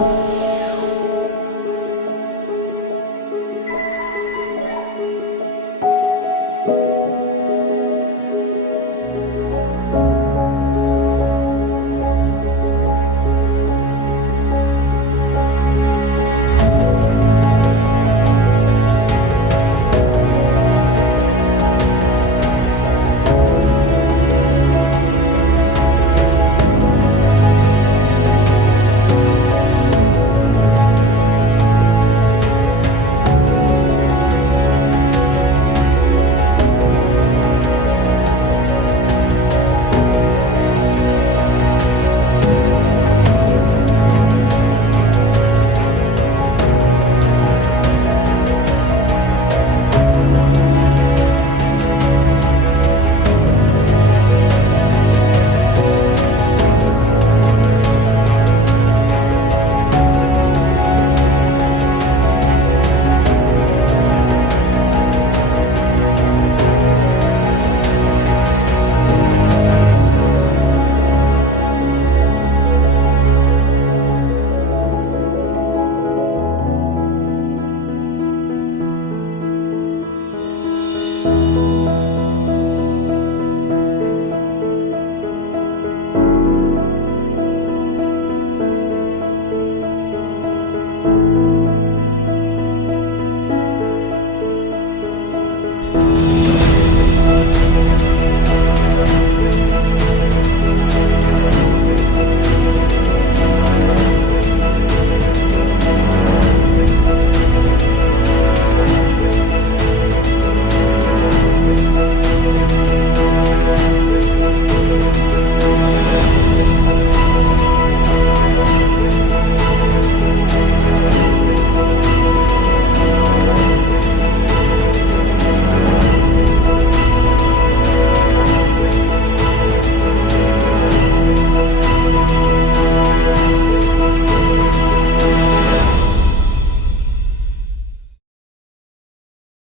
you.